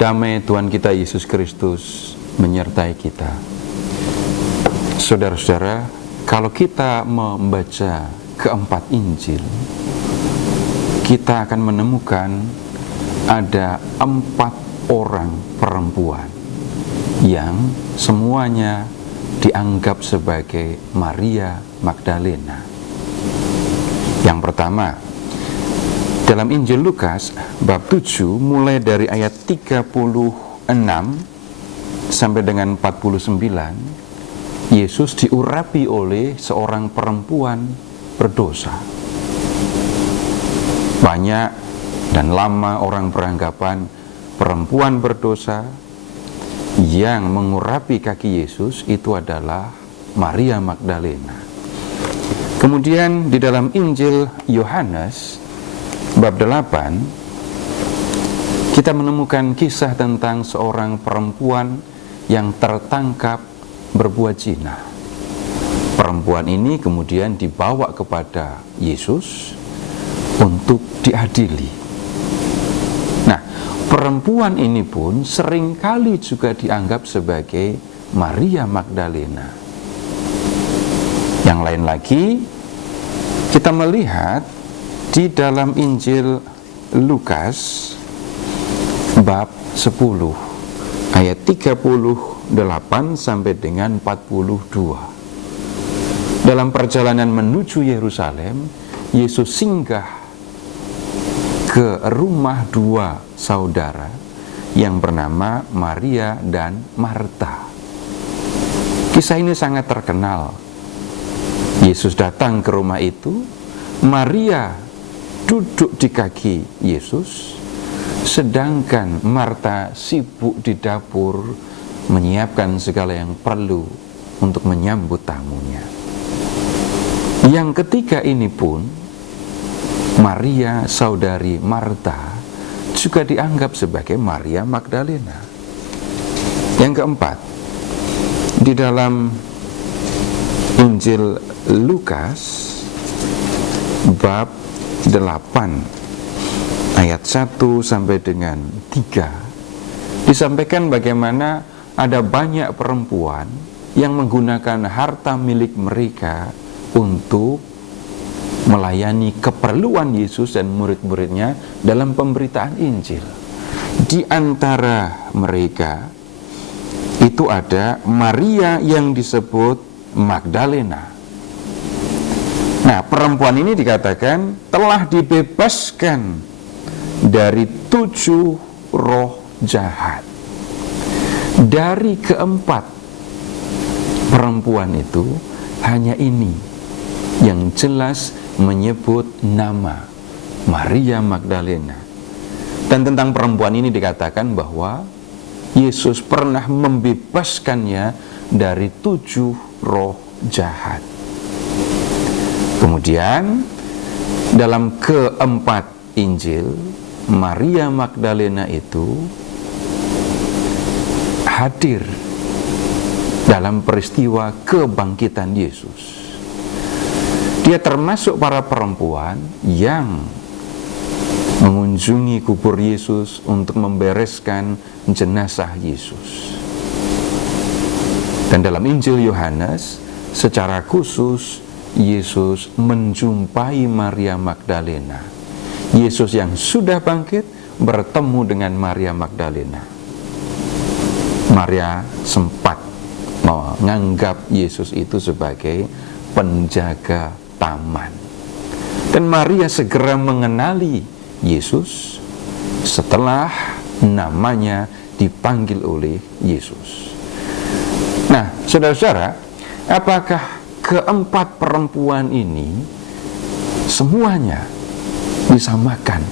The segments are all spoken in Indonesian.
Damai Tuhan kita Yesus Kristus menyertai kita. Saudara-saudara, kalau kita membaca keempat Injil, kita akan menemukan ada 4 orang perempuan yang semuanya dianggap sebagai Maria Magdalena. Yang pertama, dalam Injil Lukas bab 7 mulai dari ayat 36 sampai dengan 49, Yesus diurapi oleh seorang perempuan berdosa. Banyak dan lama orang beranggapan perempuan berdosa yang mengurapi kaki Yesus itu adalah Maria Magdalena. Kemudian di dalam Injil Yohanes bab 8 kita menemukan kisah tentang seorang perempuan yang tertangkap berbuat zina. Perempuan ini kemudian dibawa kepada Yesus untuk diadili. Nah, perempuan ini pun seringkali juga dianggap sebagai Maria Magdalena. Yang lain lagi, kita melihat di dalam Injil Lukas bab 10 ayat 38 sampai dengan 42. Dalam perjalanan menuju Yerusalem, Yesus singgah ke rumah 2 saudara yang bernama Maria dan Marta. Kisah ini sangat terkenal. Yesus datang ke rumah itu, Maria duduk di kaki Yesus, sedangkan Marta sibuk di dapur menyiapkan segala yang perlu untuk menyambut tamunya. Yang ketiga ini pun, Maria saudari Marta, juga dianggap sebagai Maria Magdalena. Yang keempat, di dalam Injil Lukas bab 8 ayat 1 sampai dengan 3 disampaikan bagaimana ada banyak perempuan yang menggunakan harta milik mereka untuk melayani keperluan Yesus dan murid-muridnya dalam pemberitaan Injil. Di antara mereka itu ada Maria yang disebut Magdalena. Nah, perempuan ini dikatakan telah dibebaskan dari 7 roh jahat. Dari keempat perempuan itu, hanya ini yang jelas menyebut nama Maria Magdalena. Dan tentang perempuan ini dikatakan bahwa Yesus pernah membebaskannya dari 7 roh jahat. Kemudian dalam keempat Injil, Maria Magdalena itu hadir dalam peristiwa kebangkitan Yesus. Dia termasuk para perempuan yang mengunjungi kubur Yesus untuk membereskan jenazah Yesus. Dan dalam Injil Yohanes, secara khusus Yesus menjumpai Maria Magdalena. Yesus yang sudah bangkit bertemu dengan Maria Magdalena. Maria sempat menganggap Yesus itu sebagai penjaga taman. Dan Maria segera mengenali Yesus setelah namanya dipanggil oleh Yesus. Nah, saudara-saudara, apakah keempat perempuan ini semuanya disamakan?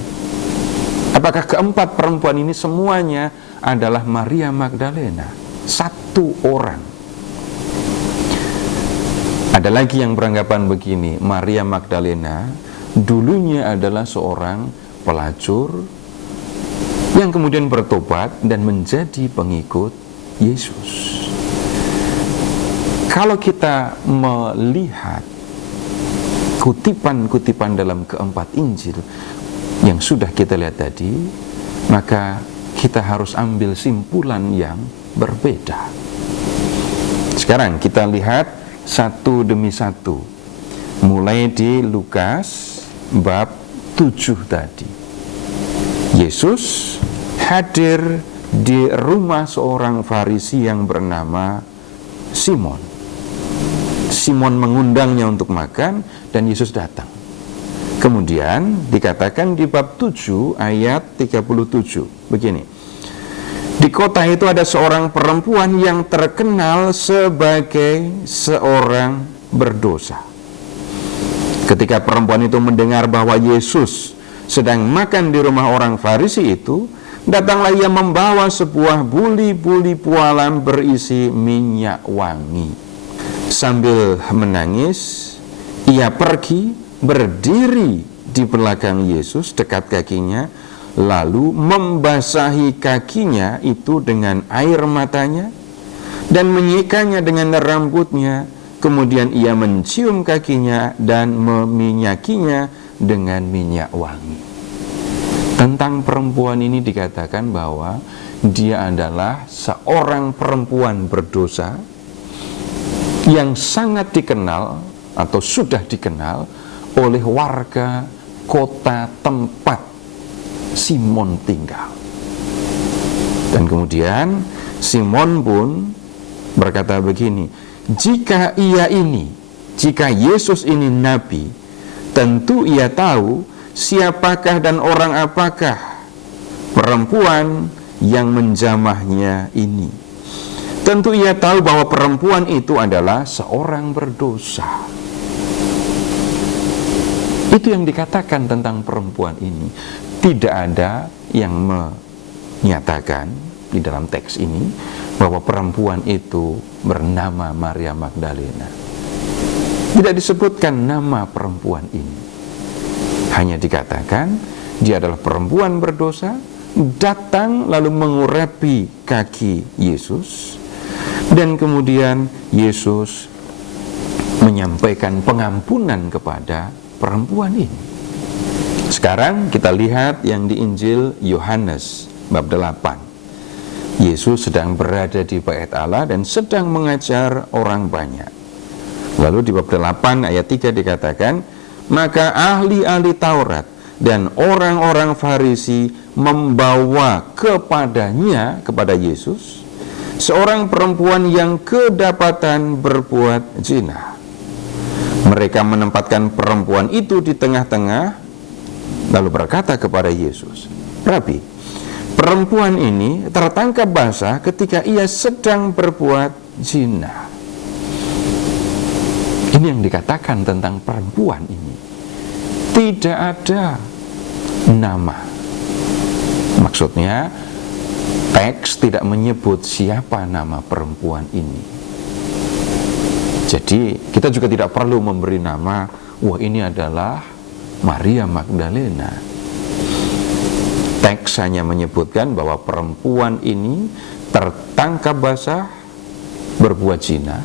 Apakah keempat perempuan ini semuanya adalah Maria Magdalena? Satu orang. Ada lagi yang beranggapan begini, Maria Magdalena dulunya adalah seorang pelacur yang kemudian bertobat dan menjadi pengikut Yesus. Kalau kita melihat kutipan-kutipan dalam keempat Injil yang sudah kita lihat tadi, maka kita harus ambil simpulan yang berbeda. Sekarang kita lihat satu demi satu, mulai di Lukas bab 7 tadi. Yesus hadir di rumah seorang Farisi yang bernama Simon. Simon mengundangnya untuk makan dan Yesus datang. Kemudian dikatakan di bab 7 ayat 37 begini. Di kota itu ada seorang perempuan yang terkenal sebagai seorang berdosa. Ketika perempuan itu mendengar bahwa Yesus sedang makan di rumah orang Farisi itu, datanglah ia membawa sebuah buli-buli pualam berisi minyak wangi. Sambil menangis, ia pergi berdiri di belakang Yesus dekat kakinya, lalu membasahi kakinya itu dengan air matanya dan menyikanya dengan rambutnya. Kemudian ia mencium kakinya dan meminyakinya dengan minyak wangi. Tentang perempuan ini dikatakan bahwa dia adalah seorang perempuan berdosa yang sangat dikenal atau sudah dikenal oleh warga kota tempat Simon tinggal. Dan kemudian Simon pun berkata begini, jika Yesus ini nabi, tentu ia tahu siapakah dan orang apakah perempuan yang menjamahnya ini. Tentu ia tahu bahwa perempuan itu adalah seorang berdosa. Itu yang dikatakan tentang perempuan ini. Tidak ada yang menyatakan di dalam teks ini bahwa perempuan itu bernama Maria Magdalena. Tidak disebutkan nama perempuan ini. Hanya dikatakan dia adalah perempuan berdosa, datang lalu mengurapi kaki Yesus, dan kemudian Yesus menyampaikan pengampunan kepada perempuan ini. Sekarang kita lihat yang di Injil Yohanes bab 8. Yesus sedang berada di bait Allah dan sedang mengajar orang banyak. Lalu di bab 8 ayat 3 dikatakan, maka ahli-ahli Taurat dan orang-orang Farisi membawa kepadanya, kepada Yesus, seorang perempuan yang kedapatan berbuat zina. Mereka menempatkan perempuan itu di tengah-tengah, lalu berkata kepada Yesus, Rabi, perempuan ini tertangkap basah ketika ia sedang berbuat zina. Ini yang dikatakan tentang perempuan ini. Tidak ada nama. Maksudnya, teks tidak menyebut siapa nama perempuan ini. Jadi kita juga tidak perlu memberi nama, wah ini adalah Maria Magdalena. Teks hanya menyebutkan bahwa perempuan ini tertangkap basah berbuat zina,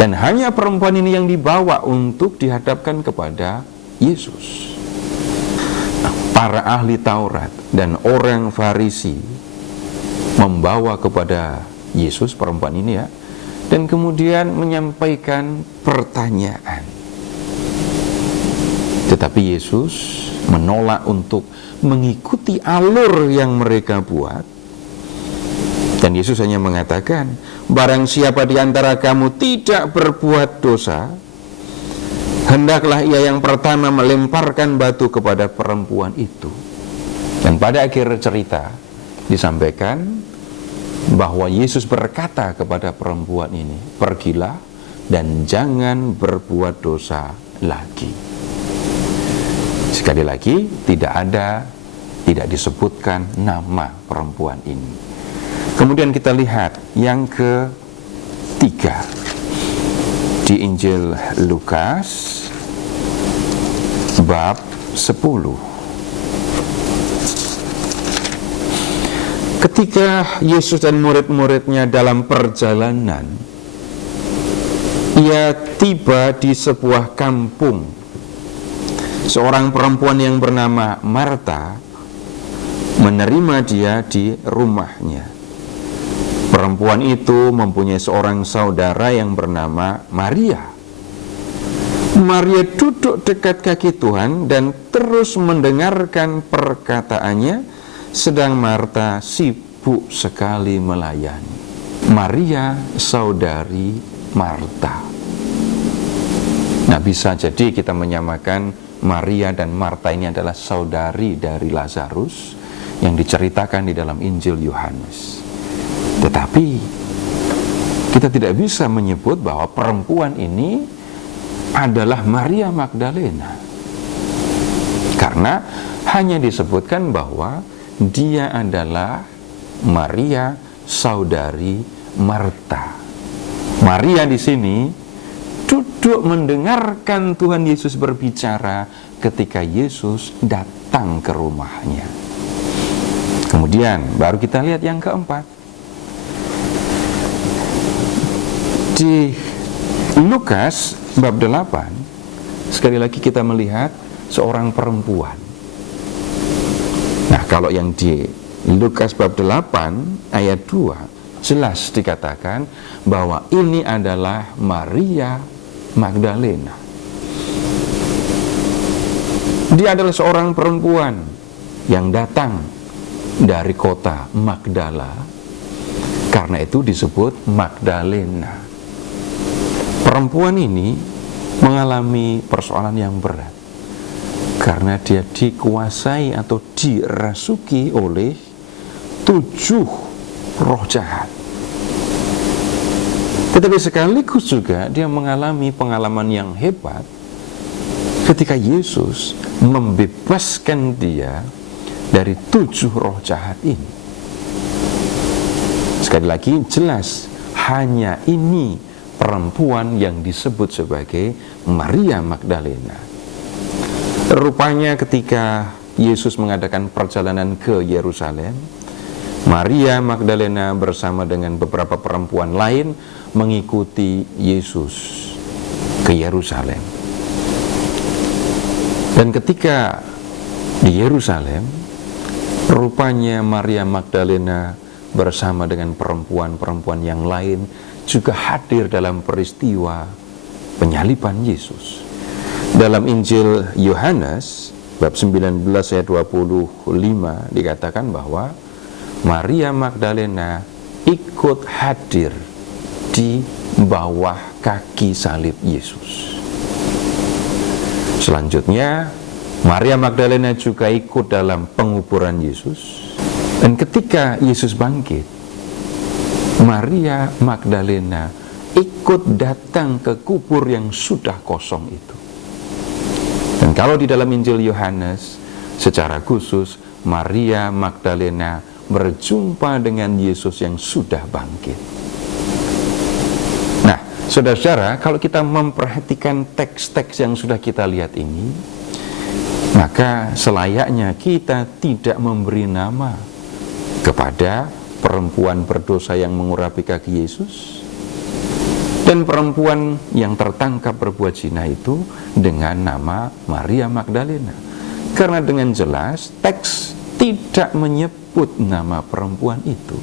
dan hanya perempuan ini yang dibawa untuk dihadapkan kepada Yesus. Para ahli Taurat dan orang Farisi membawa kepada Yesus perempuan ini ya, dan kemudian menyampaikan pertanyaan. Tetapi Yesus menolak untuk mengikuti alur yang mereka buat. Dan Yesus hanya mengatakan, barang siapa di antara kamu tidak berbuat dosa, hendaklah ia yang pertama melemparkan batu kepada perempuan itu. Dan pada akhir cerita disampaikan bahwa Yesus berkata kepada perempuan ini, pergilah dan jangan berbuat dosa lagi. Sekali lagi, tidak disebutkan nama perempuan ini. Kemudian kita lihat yang ketiga di Injil Lukas bab 10. Ketika Yesus dan murid-muridnya dalam perjalanan, ia tiba di sebuah kampung. Seorang perempuan yang bernama Marta menerima dia di rumahnya. Perempuan itu mempunyai seorang saudara yang bernama Maria. Maria duduk dekat kaki Tuhan dan terus mendengarkan perkataannya, sedang Marta sibuk sekali melayani. Maria saudari Marta. Nah, bisa jadi kita menyamakan Maria dan Marta ini adalah saudari dari Lazarus yang diceritakan di dalam Injil Yohanes. Tetapi kita tidak bisa menyebut bahwa perempuan ini adalah Maria Magdalena, karena hanya disebutkan bahwa dia adalah Maria saudari Marta. Maria di sini duduk mendengarkan Tuhan Yesus berbicara ketika Yesus datang ke rumahnya. Kemudian baru kita lihat yang keempat. Di Lukas bab 8, sekali lagi kita melihat seorang perempuan. Nah, kalau yang di Lukas bab 8 ayat 2 jelas dikatakan bahwa ini adalah Maria Magdalena. Dia adalah seorang perempuan yang datang dari kota Magdala, karena itu disebut Magdalena. Perempuan ini mengalami persoalan yang berat karena dia dikuasai atau dirasuki oleh 7 roh jahat. Tetapi sekaligus juga dia mengalami pengalaman yang hebat ketika Yesus membebaskan dia dari 7 roh jahat ini. Sekali lagi jelas, hanya ini perempuan yang disebut sebagai Maria Magdalena. Rupanya ketika Yesus mengadakan perjalanan ke Yerusalem, Maria Magdalena bersama dengan beberapa perempuan lain mengikuti Yesus ke Yerusalem. Dan ketika di Yerusalem, rupanya Maria Magdalena bersama dengan perempuan-perempuan yang lain juga hadir dalam peristiwa penyaliban Yesus. Dalam Injil Yohanes bab 19 ayat 25 dikatakan bahwa Maria Magdalena ikut hadir di bawah kaki salib Yesus. Selanjutnya, Maria Magdalena juga ikut dalam penguburan Yesus. Dan ketika Yesus bangkit, Maria Magdalena ikut datang ke kubur yang sudah kosong itu. Dan kalau di dalam Injil Yohanes, secara khusus Maria Magdalena berjumpa dengan Yesus yang sudah bangkit. Nah, saudara-saudara, kalau kita memperhatikan teks-teks yang sudah kita lihat ini, maka selayaknya kita tidak memberi nama kepada perempuan berdosa yang mengurapi kaki Yesus dan perempuan yang tertangkap berbuat zina itu dengan nama Maria Magdalena, karena dengan jelas teks tidak menyebut nama perempuan itu.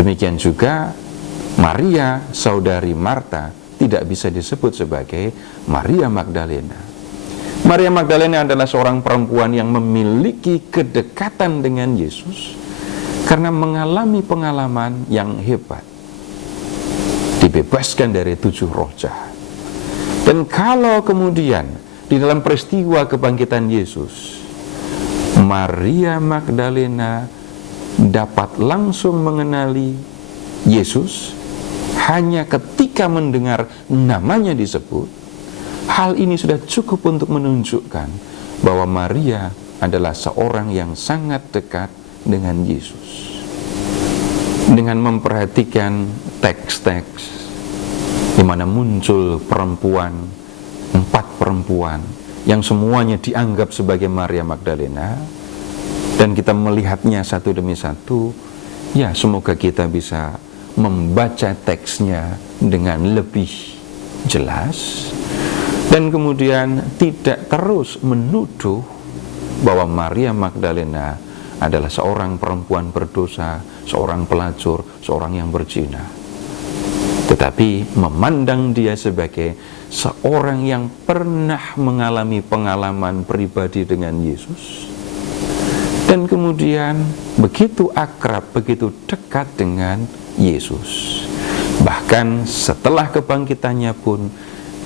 Demikian juga Maria saudari Marta tidak bisa disebut sebagai Maria Magdalena. Maria Magdalena adalah seorang perempuan yang memiliki kedekatan dengan Yesus karena mengalami pengalaman yang hebat, dibebaskan dari 7 roh jahat. Dan kalau kemudian di dalam peristiwa kebangkitan Yesus, Maria Magdalena dapat langsung mengenali Yesus hanya ketika mendengar namanya disebut, hal ini sudah cukup untuk menunjukkan bahwa Maria adalah seorang yang sangat dekat dengan Yesus. Dengan memperhatikan teks-teks di mana muncul perempuan, 4 perempuan yang semuanya dianggap sebagai Maria Magdalena, dan kita melihatnya satu demi satu, ya semoga kita bisa membaca teksnya dengan lebih jelas, dan kemudian tidak terus menuduh bahwa Maria Magdalena adalah seorang perempuan berdosa, seorang pelacur, seorang yang berzina, tetapi memandang dia sebagai seorang yang pernah mengalami pengalaman pribadi dengan Yesus, dan kemudian begitu akrab, begitu dekat dengan Yesus. Bahkan setelah kebangkitannya pun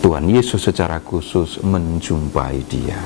Tuhan Yesus secara khusus menjumpai dia.